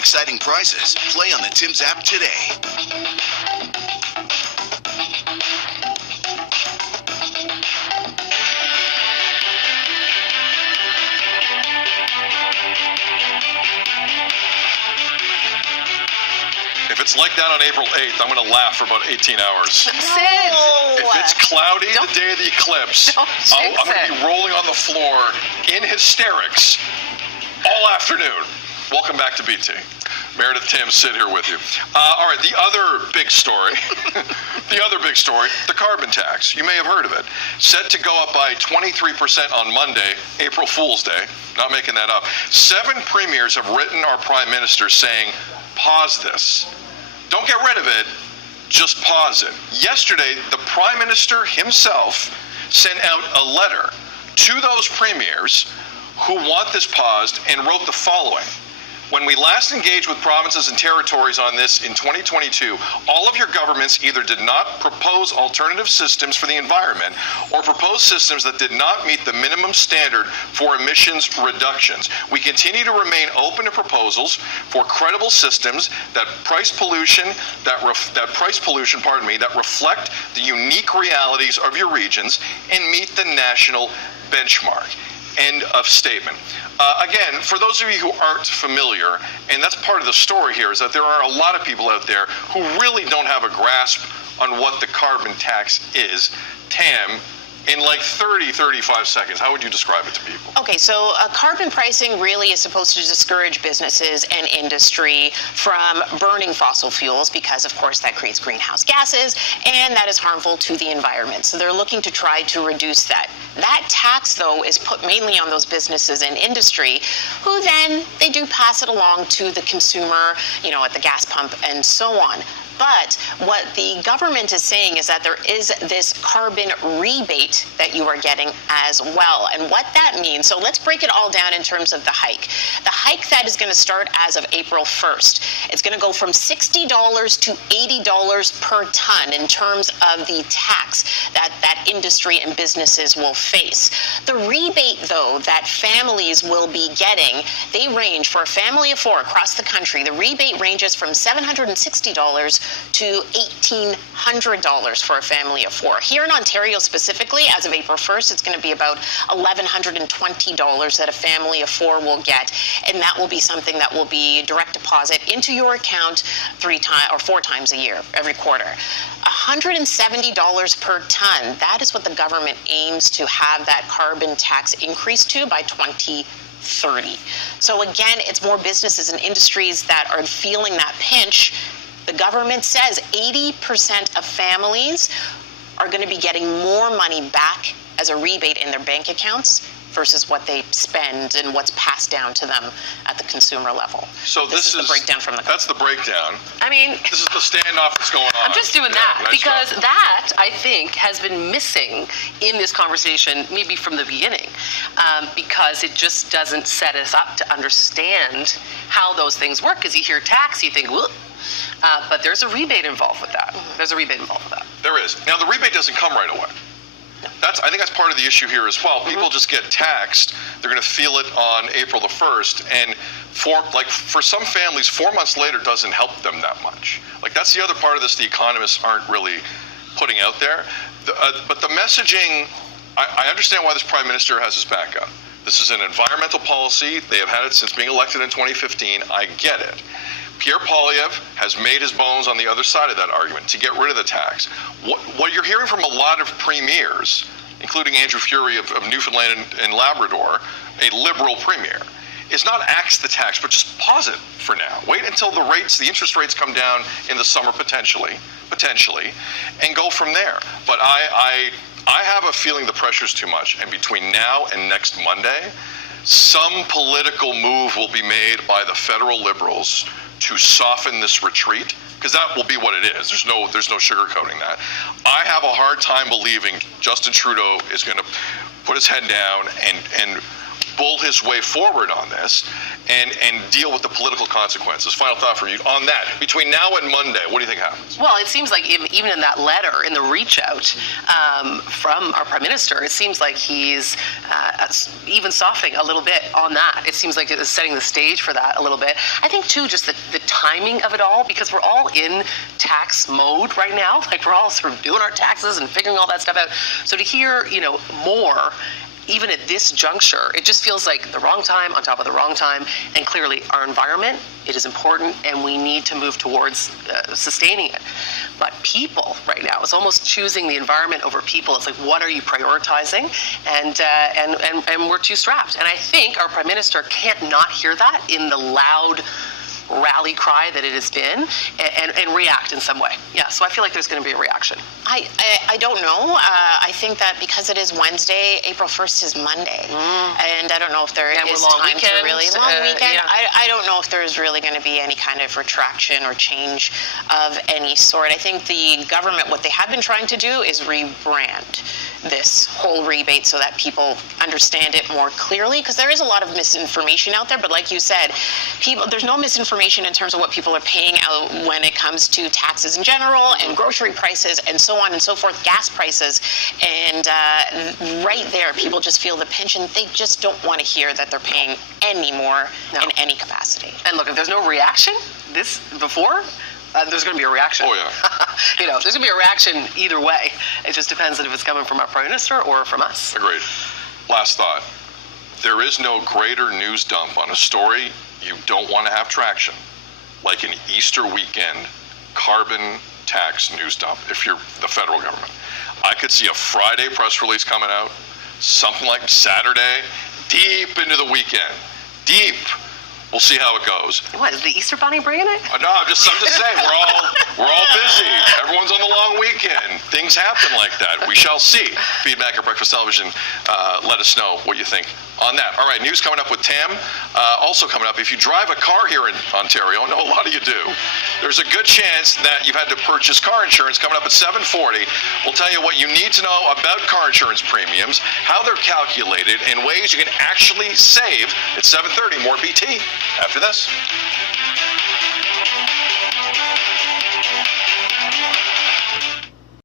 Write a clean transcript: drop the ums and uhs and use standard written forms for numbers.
exciting prizes. Play on the Tim's app today. If it's like that on April 8th, I'm going to laugh for about 18 hours. Sid! If it's cloudy the day of the eclipse, I'm going to be rolling on the floor in hysterics all afternoon. Welcome back to BT. Meredith, Tim, Sid here with you. All right, the other big story, the carbon tax. You may have heard of it. Set to go up by 23% on Monday, April Fool's Day. Not making that up. 7 premiers have written our prime minister saying, pause this. Don't get rid of it, just pause it. Yesterday, the prime minister himself sent out a letter to those premiers who want this paused and wrote the following. When we last engaged with provinces and territories on this in 2022, all of your governments either did not propose alternative systems for the environment or proposed systems that did not meet the minimum standard for emissions reductions. We continue to remain open to proposals for credible systems that reflect the unique realities of your regions and meet the national benchmark. End of statement. Again, for those of you who aren't familiar, and that's part of the story here, is that there are a lot of people out there who really don't have a grasp on what the carbon tax is. Tam, in like 35 seconds, how would you describe it to people? Okay, so carbon pricing really is supposed to discourage businesses and industry from burning fossil fuels because, of course, that creates greenhouse gases and that is harmful to the environment. So they're looking to try to reduce that. That tax, though, is put mainly on those businesses and industry who then they do pass it along to the consumer, you know, at the gas pump and so on. But what the government is saying is that there is this carbon rebate that you are getting as well. And what that means, so let's break it all down in terms of the hike. The hike that is going to start as of April 1st. It's going to go from $60 to $80 per ton in terms of the tax that industry and businesses will face. The rebate, though, that families will be getting, they range for a family of 4 across the country. The rebate ranges from $760 to $1,800 for a family of 4. Here in Ontario specifically, as of April 1st, it's going to be about $1,120 that a family of 4 will get, and that will be something that will be direct deposit into your account 4 times a year, every quarter. $170 per ton, that is what the government aims to have that carbon tax increase to by 2030. So again, it's more businesses and industries that are feeling that pinch. The government says 80% of families are going to be getting more money back as a rebate in their bank accounts versus what they spend and what's passed down to them at the consumer level. So this is the breakdown from the That's the breakdown. I mean, this is the standoff that's going on. I'm just doing that nice because job. that, I think, has been missing in this conversation, maybe from the beginning, because it just doesn't set us up to understand how those things work. Because you hear tax, you think, whoop. But there's a rebate involved with that. There's a rebate involved with that. There is. Now, the rebate doesn't come right away. I think that's part of the issue here as well. People just get taxed. They're going to feel it on April the 1st. And for some families, 4 months later doesn't help them that much. Like, that's the other part of this the economists aren't really putting out there. But the messaging, I understand why this prime minister has his back up. This is an environmental policy. They have had it since being elected in 2015. I get it. Pierre Poilievre has made his bones on the other side of that argument to get rid of the tax. What you're hearing from a lot of premiers, including Andrew Furey of Newfoundland and Labrador, a Liberal premier, is not axe the tax, but just pause it for now. Wait until the interest rates come down in the summer potentially, and go from there. But I have a feeling the pressure's too much, and between now and next Monday, some political move will be made by the federal Liberals to soften this retreat, because that will be what it is. There's no sugarcoating that. I have a hard time believing Justin Trudeau is going to put his head down and bull his way forward on this. and deal with the political consequences. Final thought from you on that. Between now and Monday, what do you think happens? Well, it seems like even in that letter, in the reach out from our Prime Minister, it seems like he's even softening a little bit on that. It seems like it is setting the stage for that a little bit. I think, too, just the timing of it all, because we're all in tax mode right now. Like, we're all sort of doing our taxes and figuring all that stuff out. So to hear, more, even at this juncture, it just feels like the wrong time on top of the wrong time. And clearly our environment, it is important, and we need to move towards sustaining it. But people right now, it's almost choosing the environment over people. It's like, what are you prioritizing? And we're too strapped. And I think our Prime Minister can't not hear that in the loud rally cry that it has been, and react in some way. Yeah, so I feel like there's going to be a reaction. I don't know. I think that because it is Wednesday, April 1st is Monday. And I don't know if there is time to really... Long weekend. Yeah. I don't know if there's really going to be any kind of retraction or change of any sort. I think the government, what they have been trying to do is rebrand this whole rebate so that people understand it more clearly, because there is a lot of misinformation out there. But like you said, there's no misinformation in terms of what people are paying out when it comes to taxes in general and grocery prices and so on and so forth, gas prices. And right there, people just feel the pinch, and they just don't want to hear that they're paying any more in any capacity. And look, if there's no reaction there's going to be a reaction. Oh, yeah. There's going to be a reaction either way. It just depends on if it's coming from our Prime Minister or from us. Agreed. Last thought. There is no greater news dump on a story you don't want to have traction, like an Easter weekend carbon tax news dump if you're the federal government. I could see a Friday press release coming out, something like Saturday, deep into the weekend. Deep. We'll see how it goes. What, is the Easter Bunny bringing it? No, I'm just saying, we're all busy. Everyone's on the long weekend. Things happen like that. We shall see. Feedback at Breakfast Television. Let us know what you think on that. All right, news coming up with Tam. Also coming up, if you drive a car here in Ontario, I know a lot of you do, there's a good chance that you've had to purchase car insurance. Coming up at 7:40. We'll tell you what you need to know about car insurance premiums, how they're calculated, and ways you can actually save. At 7:30, more BT after this.